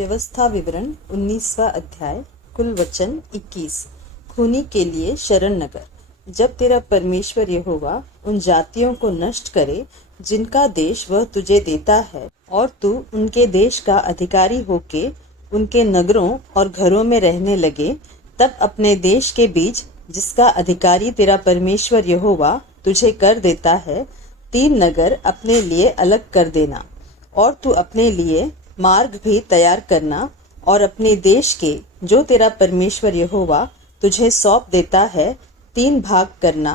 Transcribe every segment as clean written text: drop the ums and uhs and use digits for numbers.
व्यवस्था विवरण 19वां अध्याय। कुल वचन 21। खूनी के लिए शरण नगर। जब तेरा परमेश्वर यहोवा उन जातियों को नष्ट करे जिनका देश वह तुझे देता है, और तू उनके देश का अधिकारी होके उनके नगरों और घरों में रहने लगे, तब अपने देश के बीच जिसका अधिकारी तेरा परमेश्वर यहोवा तुझे कर देता है, 3 नगर अपने लिए अलग कर देना। और तू अपने लिए मार्ग भी तैयार करना और अपने देश के जो तेरा परमेश्वर यहोवा तुझे सौंप देता है 3 भाग करना,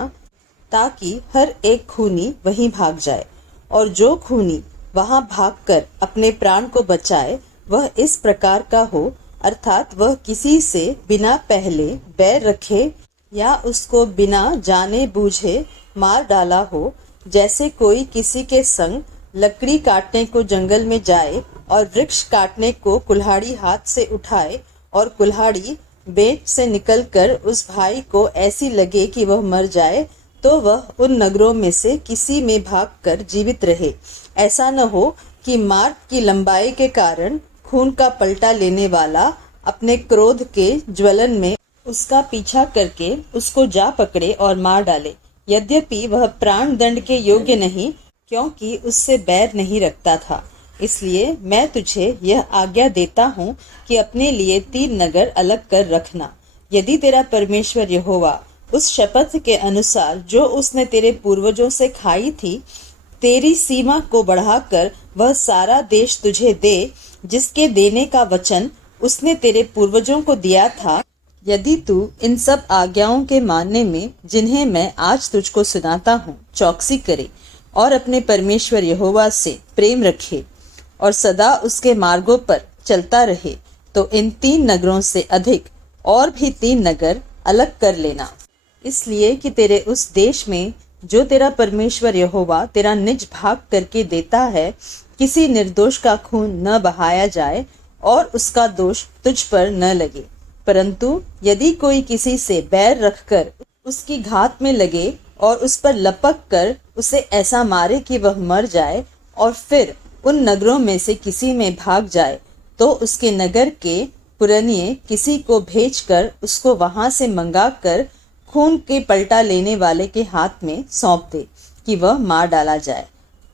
ताकि हर एक खूनी वहीं भाग जाए। और जो खूनी वहां भागकर अपने प्राण को बचाए वह इस प्रकार का हो, अर्थात वह किसी से बिना पहले बैर रखे या उसको बिना जाने बूझे मार डाला हो, जैसे कोई किसी के संग लकड़ी काटने को जंगल में जाए और वृक्ष काटने को कुल्हाड़ी हाथ से उठाए, और कुल्हाड़ी बेंच से निकलकर उस भाई को ऐसी लगे कि वह मर जाए, तो वह उन नगरों में से किसी में भागकर जीवित रहे। ऐसा न हो कि मार्ग की लंबाई के कारण खून का पलटा लेने वाला अपने क्रोध के ज्वलन में उसका पीछा करके उसको जा पकड़े और मार डाले, यद्यपि वह प्राण दंड के योग्य नहीं, क्योंकि उससे बैर नहीं रखता था। इसलिए मैं तुझे यह आज्ञा देता हूँ कि अपने लिए 3 नगर अलग कर रखना। यदि तेरा परमेश्वर यहोवा उस शपथ के अनुसार जो उसने तेरे पूर्वजों से खाई थी, तेरी सीमा को बढ़ाकर वह सारा देश तुझे दे जिसके देने का वचन उसने तेरे पूर्वजों को दिया था, यदि तू इन सब आज्ञाओं के मानने में जिन्हें मैं आज तुझको सुनाता हूँ चौकसी करे और अपने परमेश्वर यहोवा से प्रेम रखे और सदा उसके मार्गों पर चलता रहे, तो इन 3 नगरों से अधिक और भी 3 नगर अलग कर लेना, इसलिए कि तेरे उस देश में जो तेरा परमेश्वर यहोवा तेरा निज भाग करके देता है, किसी निर्दोष का खून न बहाया जाए और उसका दोष तुझ पर न लगे। परंतु यदि कोई किसी से बैर रखकर उसकी घात में लगे और उस पर लपक कर उसे ऐसा मारे कि वह मर जाए, और फिर उन नगरों में से किसी में भाग जाए, तो उसके नगर के पुरनिये किसी को भेजकर उसको वहां से मंगा कर खून के पलटा लेने वाले के हाथ में सौंप दे कि वह मार डाला जाए।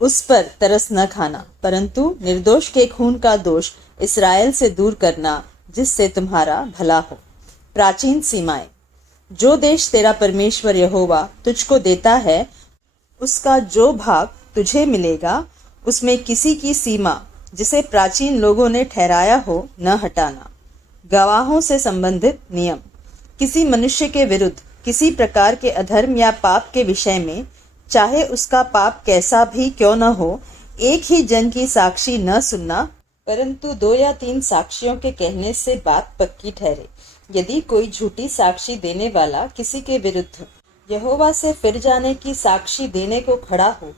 उस पर तरस न खाना, परंतु निर्दोष के खून का दोष इस्राएल से दूर करना, जिससे तुम्हारा भला हो। प्राचीन सीमाएं। जो देश तेरा परमेश्वर यहोवा तुझको देता है, उसका जो भाग तुझे मिलेगा, उसमें किसी की सीमा जिसे प्राचीन लोगों ने ठहराया हो न हटाना। गवाहों से संबंधित नियम। किसी मनुष्य के विरुद्ध किसी प्रकार के अधर्म या पाप के विषय में, चाहे उसका पाप कैसा भी क्यों न हो, एक ही जन की साक्षी न सुनना, परंतु 2 या 3 साक्षियों के कहने से बात पक्की ठहरे। यदि कोई झूठी साक्षी देने वाला किसी के विरुद्ध यहोवा से फिर जाने की साक्षी देने को खड़ा हो,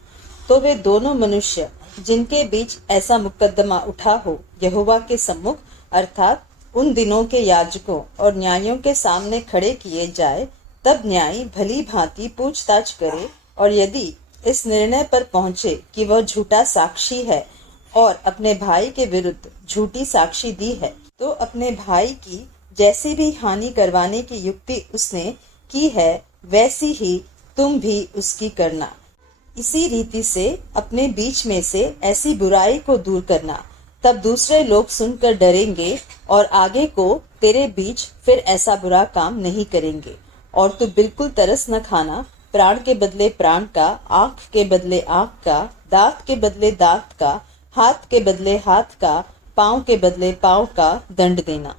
तो वे दोनों मनुष्य जिनके बीच ऐसा मुकदमा उठा हो यहोवा के सम्मुख, अर्थात उन दिनों के याजकों और न्यायियों के सामने खड़े किए जाए। तब न्यायी भली भांति पूछताछ करे, और यदि इस निर्णय पर पहुंचे कि वह झूठा साक्षी है और अपने भाई के विरुद्ध झूठी साक्षी दी है, तो अपने भाई की जैसी भी हानि करवाने की युक्ति उसने की है, वैसी ही तुम भी उसकी करना। इसी रीति से अपने बीच में से ऐसी बुराई को दूर करना, तब दूसरे लोग सुनकर डरेंगे और आगे को तेरे बीच फिर ऐसा बुरा काम नहीं करेंगे। और तू बिल्कुल तरस न खाना, प्राण के बदले प्राण का, आंख के बदले आंख का, दांत के बदले दांत का, हाथ के बदले हाथ का, पाँव के बदले पाँव का दंड देना।